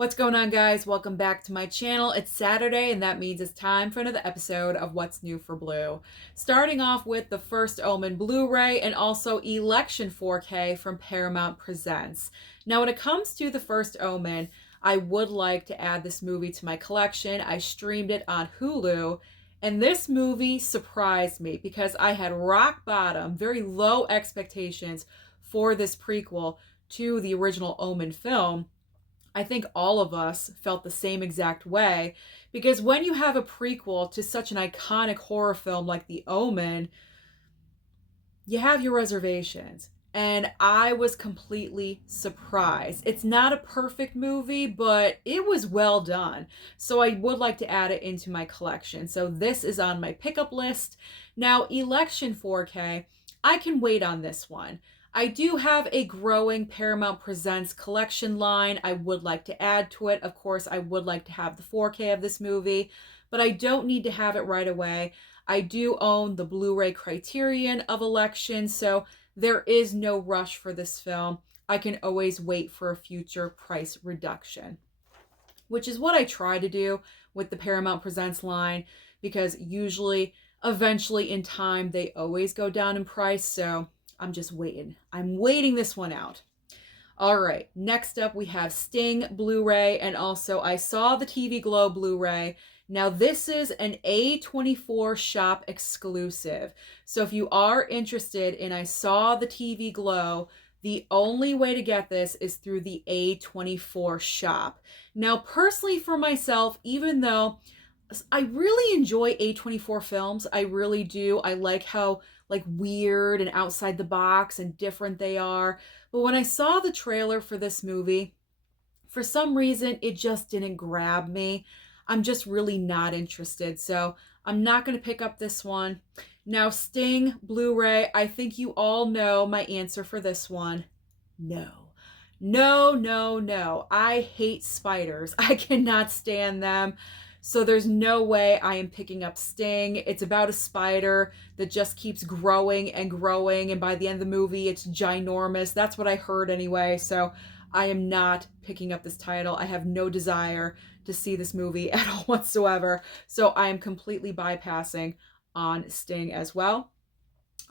What's going on, guys? Welcome back to my channel. It's Saturday, and that means it's time for another episode of What's New for Blue. Starting off with the First Omen Blu-ray and also Election 4K from Paramount Presents. Now, when it comes to the First Omen, I would like to add this movie to my collection. I streamed it on Hulu, and this movie surprised me because I had rock bottom, very low expectations for this prequel to the original Omen film. I think all of us felt the same exact way because when you have a prequel to such an iconic horror film like The Omen, you have your reservations. And I was completely surprised. It's not a perfect movie, but it was well done. So I would like to add it into my collection. So this is on my pickup list. Now, Election 4K, I can wait on this one. I do have a growing Paramount Presents collection line I would like to add to it. Of course, I would like to have the 4K of this movie, but I don't need to have it right away. I do own the Blu-ray Criterion of Election, so there is no rush for this film. I can always wait for a future price reduction, which is what I try to do with the Paramount Presents line, because usually, eventually in time, they always go down in price, so I'm just waiting. I'm waiting this one out. All right, next up we have Sting Blu-ray, and also I Saw the TV Glow Blu-ray. Now this is an A24 shop exclusive. So if you are interested in I Saw the TV Glow, the only way to get this is through the A24 shop. Now personally for myself, even though I really enjoy A24 films, I really do. I like how weird and outside the box and different they are. But when I saw the trailer for this movie, for some reason, it just didn't grab me. I'm just really not interested. So I'm not going to pick up this one. Now, Sting Blu-ray, I think you all know my answer for this one. No. No, no, no. I hate spiders. I cannot stand them. So there's no way I am picking up Sting. It's about a spider that just keeps growing and growing, and by the end of the movie, it's ginormous. That's what I heard anyway, so I am not picking up this title. I have no desire to see this movie at all whatsoever, so I am completely bypassing on Sting as well.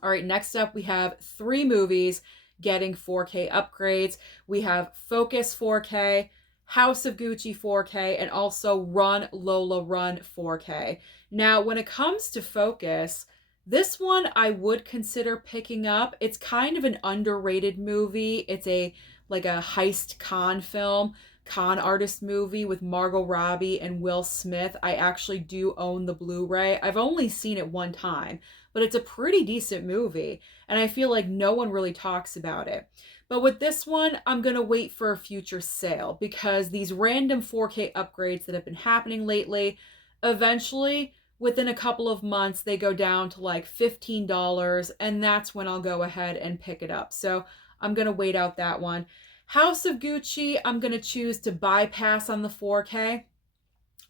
All right, next up, we have 3 movies getting 4K upgrades. We have Focus 4K, House of Gucci 4K, and also Run Lola Run 4K. Now, when it comes to Focus, this one I would consider picking up. It's kind of an underrated movie. It's a heist con film, con artist movie with Margot Robbie and Will Smith. I actually do own the Blu-ray. I've only seen it one time, but it's a pretty decent movie, and I feel like no one really talks about it. But with this one, I'm going to wait for a future sale because these random 4K upgrades that have been happening lately, eventually, within a couple of months, they go down to like $15, and that's when I'll go ahead and pick it up. So I'm going to wait out that one. House of Gucci, I'm going to choose to bypass on the 4K.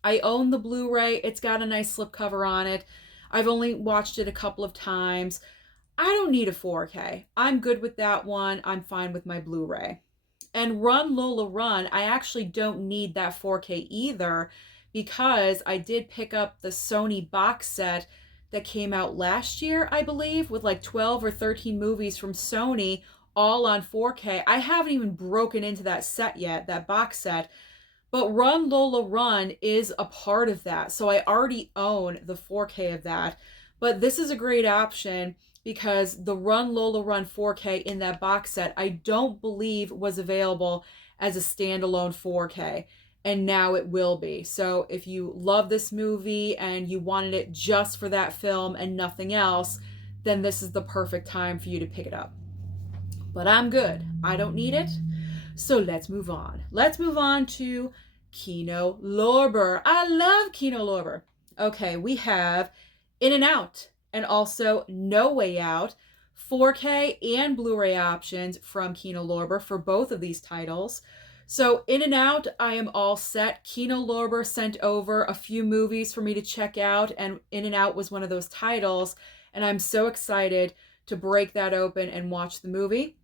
I own the Blu-ray. It's got a nice slipcover on it. I've only watched it a couple of times. I don't need a 4K. I'm good with that one. I'm fine with my Blu-ray. And Run Lola Run, I actually don't need that 4K either because I did pick up the Sony box set that came out last year, I believe, with like 12 or 13 movies from Sony all on 4K. I haven't even broken into that set yet, that box set. But Run Lola Run is a part of that. So I already own the 4K of that. But this is a great option because the Run Lola Run 4K in that box set, I don't believe was available as a standalone 4K. And now it will be. So if you love this movie and you wanted it just for that film and nothing else, then this is the perfect time for you to pick it up. But I'm good. I don't need it. So let's move on. Let's move on to Kino Lorber. I love Kino Lorber. Okay, we have In and Out and also No Way Out, 4K and Blu-ray options from Kino Lorber for both of these titles. So In and Out, I am all set. Kino Lorber sent over a few movies for me to check out, and In and Out was one of those titles, and I'm so excited to break that open and watch the movie.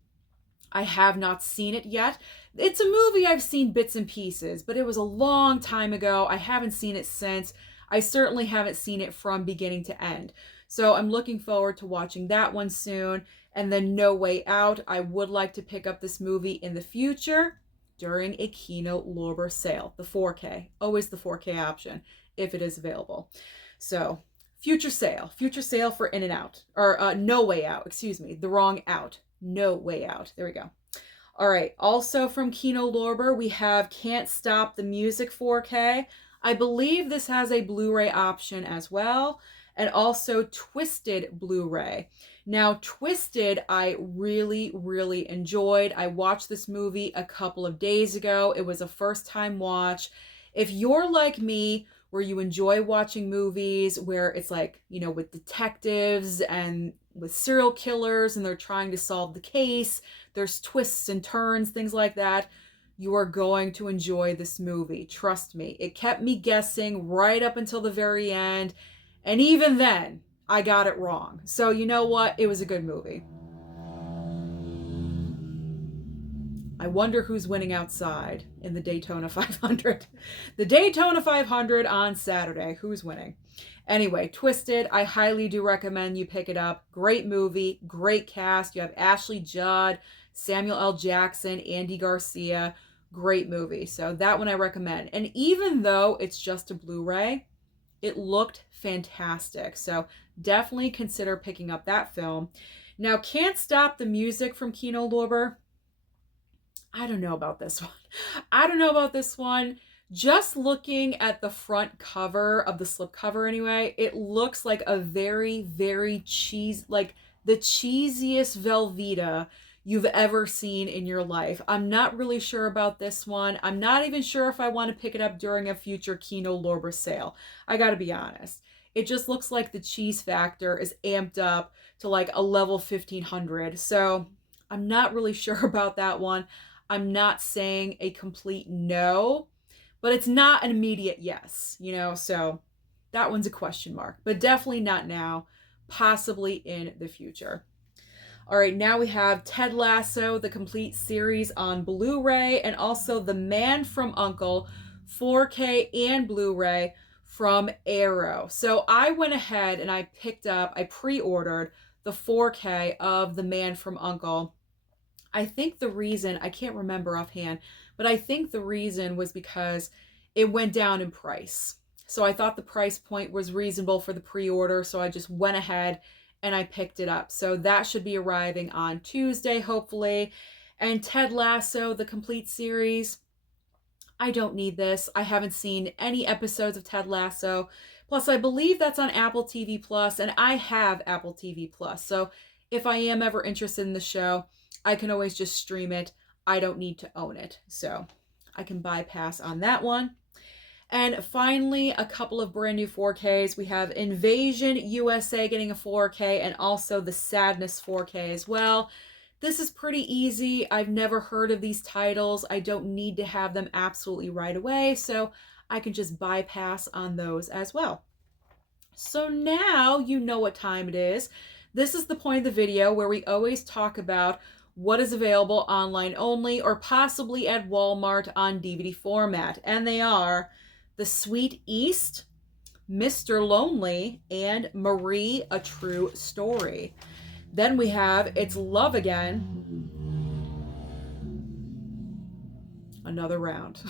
I have not seen it yet. It's a movie I've seen bits and pieces, but it was a long time ago. I haven't seen it since. I certainly haven't seen it from beginning to end. So I'm looking forward to watching that one soon. And then No Way Out. I would like to pick up this movie in the future during a Kino Lorber sale, the 4K. Always the 4K option if it is available. So future sale for In and Out, or No Way Out, excuse me, the wrong out. No Way Out. There we go. All right. Also from Kino Lorber, we have Can't Stop the Music 4K. I believe this has a Blu-ray option as well, and also Twisted Blu-ray. Now, Twisted, I really, really enjoyed. I watched this movie a couple of days ago. It was a first-time watch. If you're like me, where you enjoy watching movies where it's like, you know, with detectives and with serial killers and they're trying to solve the case, there's twists and turns, things like that, you are going to enjoy this movie. Trust me. It kept me guessing right up until the very end. And even then, I got it wrong. So you know what? It was a good movie. I wonder who's winning outside in the Daytona 500. The Daytona 500 on Saturday. Who's winning? Anyway, Twisted, I highly do recommend you pick it up. Great movie, great cast. You have Ashley Judd, Samuel L. Jackson, Andy Garcia. Great movie. So that one I recommend. And even though it's just a Blu-ray, it looked fantastic. So definitely consider picking up that film. Now, Can't Stop the Music from Kino Lorber. I don't know about this one. I don't know about this one. Just looking at the front cover of the slipcover anyway, it looks like a very, very like the cheesiest Velveeta you've ever seen in your life. I'm not really sure about this one. I'm not even sure if I want to pick it up during a future Kino Lorber sale. I gotta be honest. It just looks like the cheese factor is amped up to like a level 1500. So I'm not really sure about that one. I'm not saying a complete no, but it's not an immediate yes, you know, so that one's a question mark, but definitely not now, possibly in the future. All right, now we have Ted Lasso, the complete series on Blu-ray, and also the Man from U.N.C.L.E. 4K and Blu-ray from Arrow. So I went ahead and I pre-ordered the 4K of the Man from U.N.C.L.E. I think the reason, I can't remember offhand, but I think the reason was because it went down in price. So I thought the price point was reasonable for the pre-order, so I just went ahead and I picked it up. So that should be arriving on Tuesday, hopefully. And Ted Lasso, the complete series, I don't need this. I haven't seen any episodes of Ted Lasso. Plus, I believe that's on Apple TV Plus, and I have Apple TV Plus. So if I am ever interested in the show, I can always just stream it. I don't need to own it. So I can bypass on that one. And finally, a couple of brand new 4Ks. We have Invasion U.S.A. getting a 4K and also the Sadness 4K as well. This is pretty easy. I've never heard of these titles. I don't need to have them absolutely right away, so I can just bypass on those as well. So now you know what time it is. This is the point of the video where we always talk about what is available online only or possibly at Walmart on DVD format. And they are The Sweet East, Mr. Lonely, and Marie, A True Story. Then we have It's Love Again. Another round.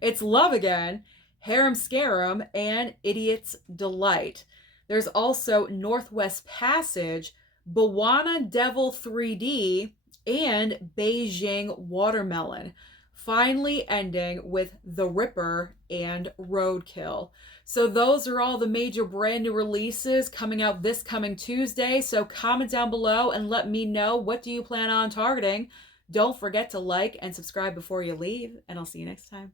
It's Love Again, Harum Scarum, and Idiot's Delight. There's also Northwest Passage, Bwana Devil 3D, and Beijing Watermelon. Finally ending with The Ripper and Roadkill. So those are all the major brand new releases coming out this coming Tuesday. So comment down below and let me know, what do you plan on targeting? Don't forget to like and subscribe before you leave, and I'll see you next time.